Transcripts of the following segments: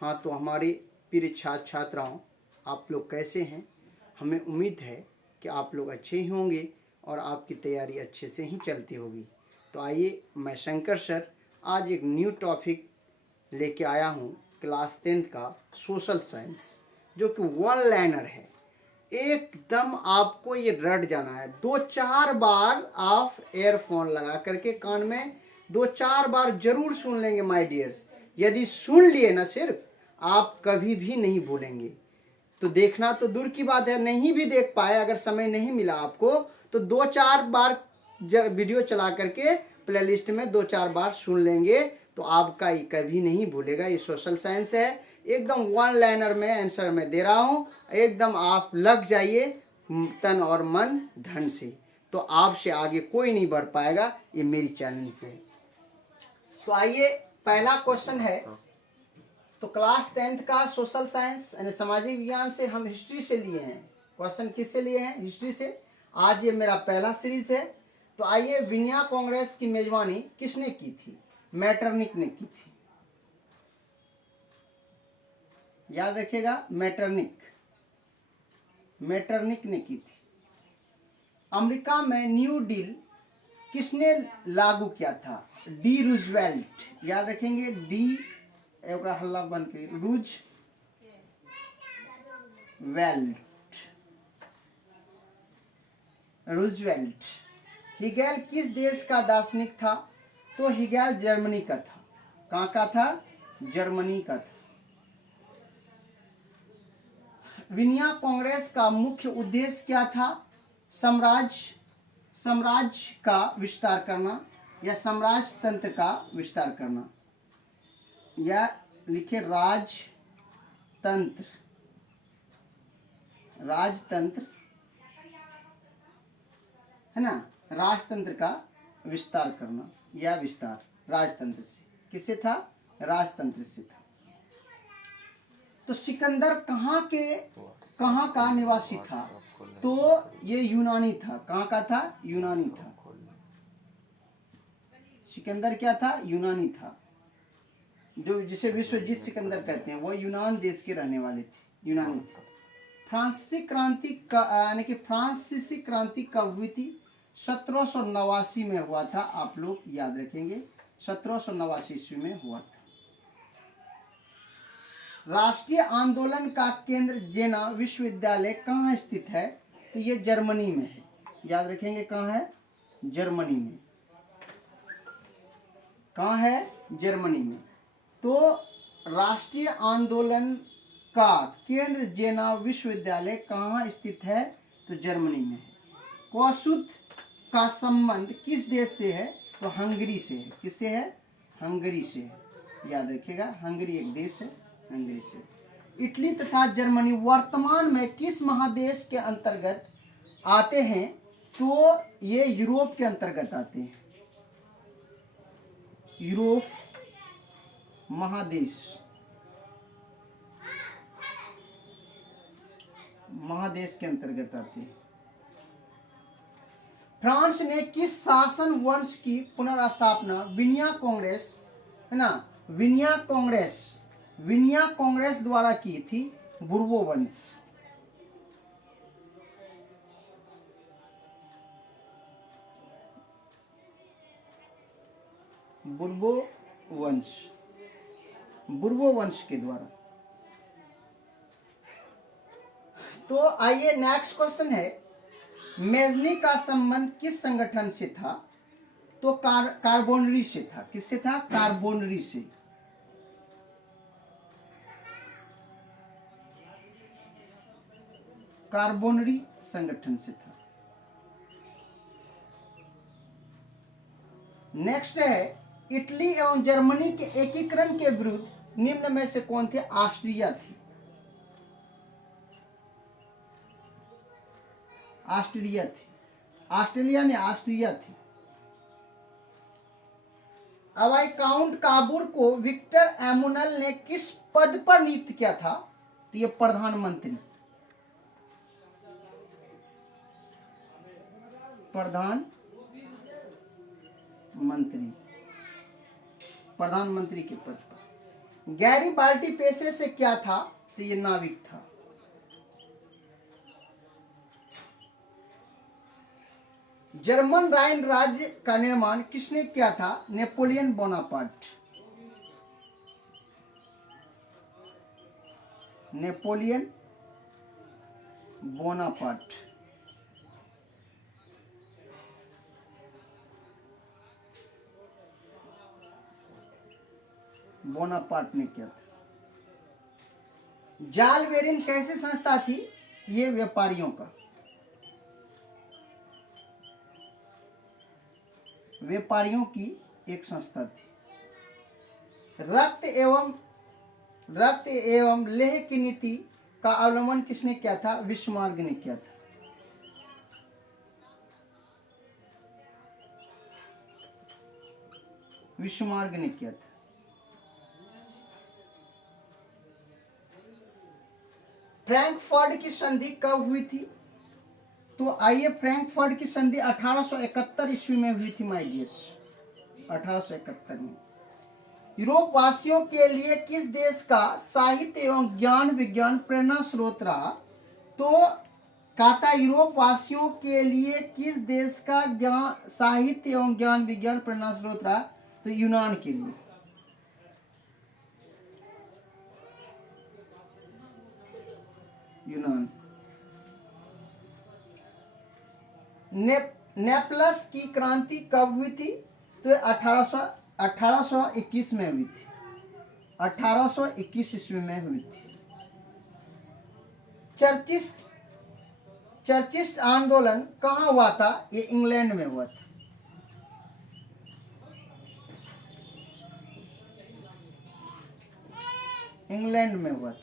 हाँ, तो हमारे प्रिय छात्र छात्राओं, आप लोग कैसे हैं? हमें उम्मीद है कि आप लोग अच्छे ही होंगे और आपकी तैयारी अच्छे से ही चलती होगी। तो आइए, मैं शंकर सर आज एक न्यू टॉपिक लेके आया हूँ, क्लास 10th का सोशल साइंस, जो कि वन लाइनर है। एकदम आपको ये रट जाना है। 2-4 बार आप एयरफोन लगा करके कान में 2-4 बार जरूर सुन लेंगे माय डियर्स। यदि सुन लिए ना, सिर्फ आप कभी भी नहीं भूलेंगे। तो देखना तो दूर की बात है, नहीं भी देख पाए, अगर समय नहीं मिला आपको, तो 2-4 बार वीडियो चला करके प्लेलिस्ट में 2-4 बार सुन लेंगे, तो आपका ये कभी नहीं भूलेगा। ये सोशल साइंस है, एकदम वन लाइनर में आंसर में दे रहा हूँ। एकदम आप लग जाइए तन और मन धन से, तो आपसे आगे कोई नहीं बढ़ पाएगा, ये मेरी चैलेंज से। तो आइए, पहला क्वेश्चन है। तो क्लास 10th का सोशल साइंस यानी सामाजिक विज्ञान से हम हिस्ट्री से लिए हैं। क्वेश्चन किससे लिए हैं? हिस्ट्री से। आज ये मेरा पहला सीरीज है। तो आइए, विनिया कांग्रेस की मेजबानी किसने की थी? मैटरनिक ने की थी। याद रखिएगा, मैटरनिक ने की थी। अमेरिका में न्यू डील किसने लागू किया था? D Roosevelt. याद रखेंगे, डी हल्ला बंद करिए, रूजवेल्ट। हिगेल किस देश का दार्शनिक था? तो हिगेल जर्मनी का था। कहाँ का था? जर्मनी का था। विनिया कांग्रेस का मुख्य उद्देश्य क्या था? साम्राज्य का विस्तार करना या साम्राज्य तंत्र का विस्तार करना, या लिखे राजतंत्र है ना, राजतंत्र का विस्तार करना या विस्तार राजतंत्र से। किससे था? राजतंत्र से था। तो सिकंदर कहाँ का निवासी था? तो ये यूनानी था। कहाँ का था? यूनानी था। सिकंदर क्या था? यूनानी था। जो जिसे विश्वजीत सिकंदर कहते हैं, वो यूनान देश के रहने वाले थे, यूनानी थे। फ्रांसीसी क्रांति का यानी कि फ्रांसीसी क्रांति कब हुई थी? 1789 में हुआ था। आप लोग याद रखेंगे, 1789 ईस्वी में हुआ था। राष्ट्रीय आंदोलन का केंद्र जेना विश्वविद्यालय कहाँ स्थित है? तो ये जर्मनी में है। याद रखेंगे, कहाँ है? जर्मनी में। कहाँ है? जर्मनी में। तो राष्ट्रीय आंदोलन का केंद्र जेना विश्वविद्यालय कहाँ स्थित है? तो जर्मनी में है। कौशुत का संबंध किस देश से है? तो हंगरी से है। किससे है? हंगरी से है। याद रखिएगा, हंगरी एक देश है, हंगरी से। इटली तथा जर्मनी वर्तमान में किस महादेश के अंतर्गत आते हैं? तो ये यूरोप के अंतर्गत आते हैं। यूरोप महादेश के अंतर्गत आते हैं। फ्रांस ने किस शासन वंश की पुनर्स्थापना विनिया कांग्रेस है ना, विनिया कांग्रेस द्वारा की थी? बुर्बो वंश। बुर्बो वंश के द्वारा। तो आइए, नेक्स्ट क्वेश्चन है। मेजनी का संबंध किस संगठन से था? तो कार्बोनरी से था। किससे था? कार्बोनरी से। कार्बोनरी संगठन से था। नेक्स्ट है, इटली एवं जर्मनी के एकीकरण के विरुद्ध निम्न में से कौन थे? ऑस्ट्रिया थी। ऑस्ट्रिया थी। अब आई काउंट काबूर को विक्टर एमुनल ने किस पद पर नियुक्त किया था? तो ये प्रधानमंत्री। प्रधानमंत्री के पद पर। गैरीबाल्डी पेशे से क्या था? तो ये नाविक था। जर्मन राइन राज्य का निर्माण किसने किया था? Napoleon Bonaparte. Napoleon Bonaparte. Bonaparte ने किया था। जाल वेरिन कैसी संस्था थी? ये व्यापारियों का, व्यापारियों की एक संस्था थी। रक्त एवं लेह की नीति का अवलंबन किसने किया था? बिस्मार्क ने किया था। बिस्मार्क ने किया था। फ्रैंकफर्ट की संधि कब हुई थी? तो आइए, फ्रैंकफर्ट की संधि 1871 ईस्वी में हुई थी माय डियर्स, 1871 में। यूरोप वासियों के लिए किस देश का साहित्य एवं ज्ञान विज्ञान प्रेरणा स्रोत रहा? तो कहता यूरोप वासियों के लिए किस देश का साहित्य एवं ज्ञान विज्ञान प्रेरणा स्रोत रहा? तो यूनान के लिए। यूनान। नेपलस की क्रांति कब हुई थी? तो 1821 में हुई थी। 1821 ईस्वी में हुई थी। चर्चिस्ट आंदोलन कहाँ हुआ था? ये इंग्लैंड में हुआ था। इंग्लैंड में हुआ था।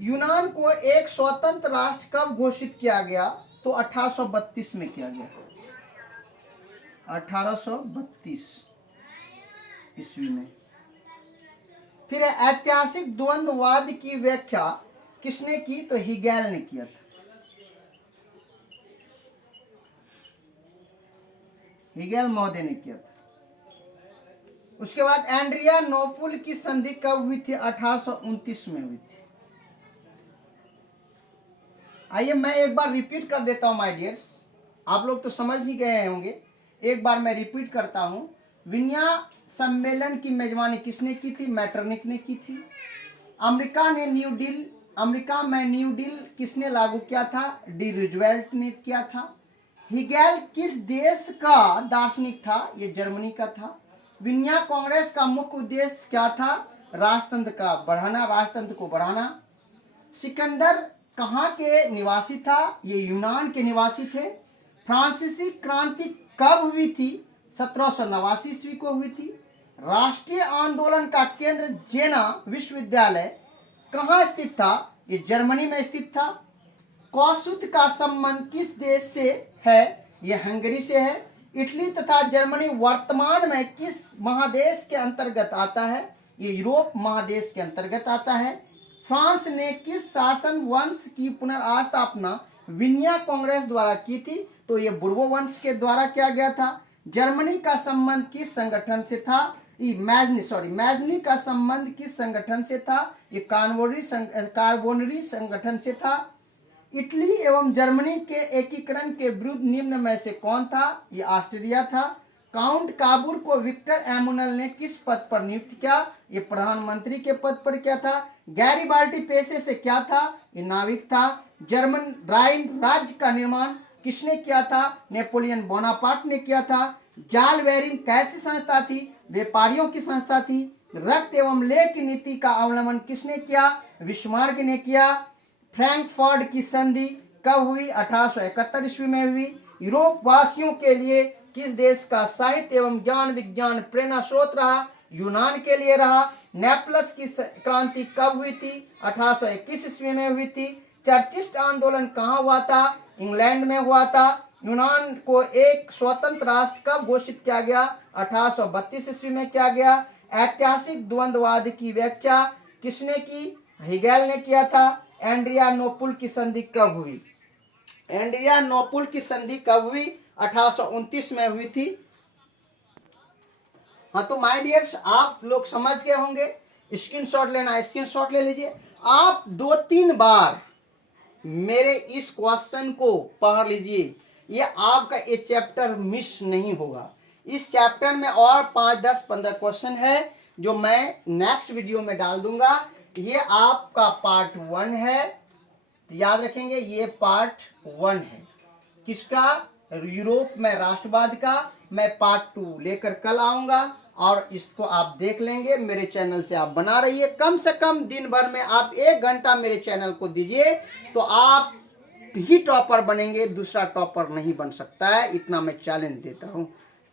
यूनान को एक स्वतंत्र राष्ट्र कब घोषित किया गया? तो 1832 में किया गया। 1832 ईस्वी में। फिर ऐतिहासिक द्वंद्ववाद की व्याख्या किसने की? तो हेगेल ने किया था। हेगेल महोदय ने किया था। उसके बाद एंड्रिया नोफुल की संधि कब हुई थी? 1829 में हुई थी। आइए मैं एक बार रिपीट कर देता हूं माय डियर्स, आप लोग तो समझ ही गए होंगे, एक बार मैं रिपीट करता हूं। वियना सम्मेलन की मेजबानी किसने की थी? मैटरनिक ने की थी। अमेरिका में न्यू डील किसने लागू किया था? डी रूजवेल्ट ने किया था। हेगेल किस देश का दार्शनिक था? ये जर्मनी का था। वियना कांग्रेस का मुख्य उद्देश्य क्या था? राजतंत्र को बढ़ाना। सिकंदर कहाँ के निवासी था? ये यूनान के निवासी थे। फ्रांसीसी क्रांति कब हुई थी? 1789 ईस्वी को हुई थी। राष्ट्रीय आंदोलन का केंद्र जेना विश्वविद्यालय कहाँ स्थित था? ये जर्मनी में स्थित था। कौशुत का संबंध किस देश से है? ये हंगरी से है। इटली तथा जर्मनी वर्तमान में किस महादेश के अंतर्गत आता है? ये यूरोप महादेश के अंतर्गत आता है। फ्रांस ने किस शासन वंश की पुनर्स्थापना वियना कांग्रेस द्वारा की थी? तो ये बुर्बो वंश के द्वारा किया गया था। जर्मनी का संबंध किस संगठन से था? मैजनी का संबंध किस संगठन से था? ये कार्बोनरी संगठन से था। इटली एवं जर्मनी के एकीकरण के विरुद्ध निम्न में से कौन था? ये ऑस्ट्रिया था। काउंट काबूर को विक्टर एमुनल ने किस पद पर नियुक्त किया? ये प्रधानमंत्री के पद पर किया था। गैरीबाल्डी पेशे से क्या था? ये नाविक था। जर्मन राइन राज्य का निर्माण किसने किया था? नेपोलियन बोनापार्ट ने किया था। जाल वेरिन कैसी संस्था थी? व्यापारियों की संस्था थी। रक्त एवं लेह की नीति का अवलंबन किसने किया? बिस्मार्क ने किया। फ्रैंकफर्ट की संधि कब हुई? 1871 ईस्वी में हुई। यूरोप वासियों के लिए किस देश का साहित्य एवं ज्ञान विज्ञान प्रेरणा स्रोत रहा? यूनान के लिए रहा। नेपलस की क्रांति कब हुई थी? 1821 ईस्वी में हुई थी। चर्चिस्ट आंदोलन कहाँ हुआ था? इंग्लैंड में हुआ था। यूनान को एक स्वतंत्र राष्ट्र कब घोषित किया गया? 1832 ईस्वी में किया गया। ऐतिहासिक द्वंद्ववाद की व्याख्या किसने की? हेगेल ने किया था। एंड्रिया नोपुल की संधि कब हुई? एंड्रिया नोपुल की संधि कब हुई? 1829 में हुई थी। हाँ, तो माय डियर्स आप लोग समझ गए होंगे। स्क्रीनशॉट लेना है, स्क्रीनशॉट ले लीजिए। आप 2-3 बार मेरे इस क्वेश्चन को पढ़ लीजिए, ये आपका ये चैप्टर मिस नहीं होगा। इस चैप्टर में और 5, 10, 15 क्वेश्चन है जो मैं नेक्स्ट वीडियो में डाल दूंगा। ये आपका पार्ट 1 है, याद रखेंगे, ये पार्ट 1 है। किसका? यूरोप में राष्ट्रवाद का। मैं पार्ट 2 लेकर कल आऊंगा और इसको आप देख लेंगे। मेरे चैनल से आप बना रहिए, कम से कम दिन भर में आप 1 घंटा मेरे चैनल को दीजिए तो आप ही टॉपर बनेंगे, दूसरा टॉपर नहीं बन सकता है, इतना मैं चैलेंज देता हूं।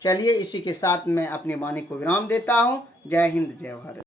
चलिए, इसी के साथ मैं अपनी वाणी को विराम देता हूं। जय हिंद, जय भारत।